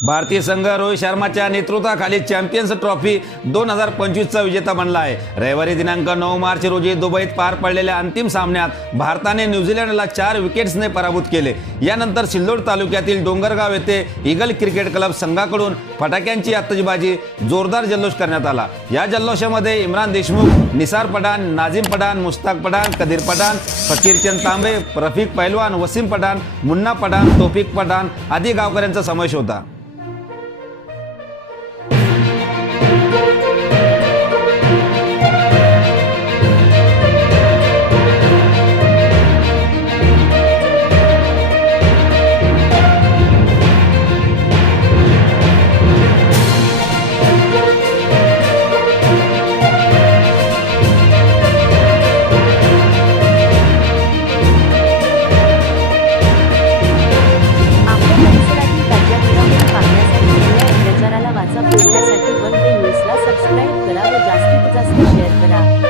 भारतीय संघ रोहित शर्माच्या नेतृत्वाखाली चॅम्पियन्स ट्रॉफी दोन हजार पंचवीसचा विजेता बनला आहे. रविवारी दिनांक नऊ मार्च रोजी दुबईत पार पडलेल्या अंतिम सामन्यात भारताने न्यूझीलंडला चार विकेट्सने पराभूत केले. यानंतर सिल्लोड तालुक्यातील डोंगरगाव येथे ईगल क्रिकेट क्लब संघाकडून फटाक्यांची आतषबाजी जोरदार जल्लोष करण्यात आला. या जल्लोषामध्ये इम्रान देशमुख निसार पठाण नाझीम पठाण मुस्ताक पठाण कदीर पठाण फकीरचंद तांबे रफिक पैलवान वसीम पठाण मुन्ना पठाण तोफिक पठाण आदी गावकऱ्यांचा समावेश होता. प्रचाराला वाचा वन डे न्यूजला सबस्क्राईब करा व जास्तीत जास्त शेअर करा.